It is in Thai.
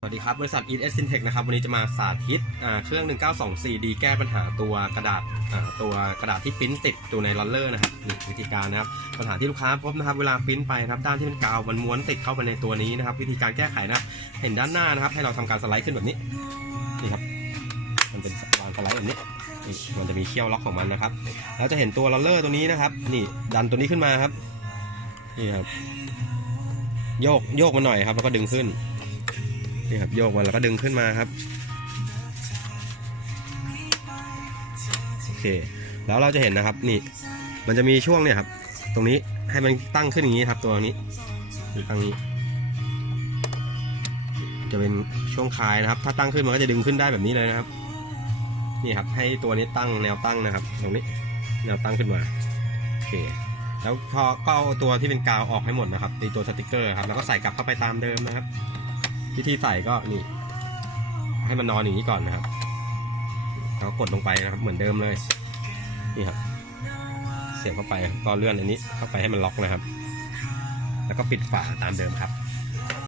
สวัสดีครับ บริษัท e s Syntech นะครับ วันนี้จะมาสาธิตอ่าเครื่อง 1924D แก้ปัญหาตัวกระดาษตัวกระดาษที่ปิ้นติดอยู่ในรอลเลอร์นะครับนี่วิธีการนะครับ ปัญหาที่ลูกค้าพบนะครับ เวลาปิ้นไปนะครับ ด้านที่เป็นกาวมันม้วนติดเข้าไปในตัวนี้นะครับ วิธีการแก้ไขนะ เห็นด้านหน้านะครับ ให้เราทำการสไลด์ขึ้นแบบนี้ นี่ครับ มันเป็นวางสไลด์แบบนี้นี่มันจะมีเขี้ยวล็อกของมันนะครับ เราจะเห็นตัวรอลเลอร์ตัวนี้นะครับ นี่ ดันตัวนี้ขึ้นมาครับ นี่ครับ โยก โยกมาหน่อยครับ แล้วก็ดึงขึ้น นี่ครับโยกมาแล้วก็ดึงขึ้นมาครับโอเค แล้วเราจะเห็นนะครับนี่ มันจะมีช่วงเนี่ยครับ ตรงนี้ให้มันตั้งขึ้นอย่างนี้ครับ ตัวนี้ตั้งนี้ จะเป็นช่วงคลายนะครับ ถ้าตั้งขึ้นมันก็จะดึงขึ้นได้แบบนี้เลยนะครับ นี่ครับ ให้ตัวนี้ตั้งแนวตั้งนะครับ ตรงนี้แนวตั้งขึ้นมาโอเคแล้วพอก็เอาตัวที่เป็นกาวออกให้หมดนะครับตีตัวสติกเกอร์ครับแล้วก็ใส่กลับเข้าไปตามเดิมนะครับ วิธีใส่ก็นี่ ให้มันนอนอย่างนี้ก่อนนะครับแล้วก็กดลงไปนะครับ เหมือนเดิมเลย นี่ครับ เสียบเข้าไปก็เลื่อนอันนี้เข้าไปให้มันล็อกนะครับ แล้วก็ปิดฝาตามเดิมครับ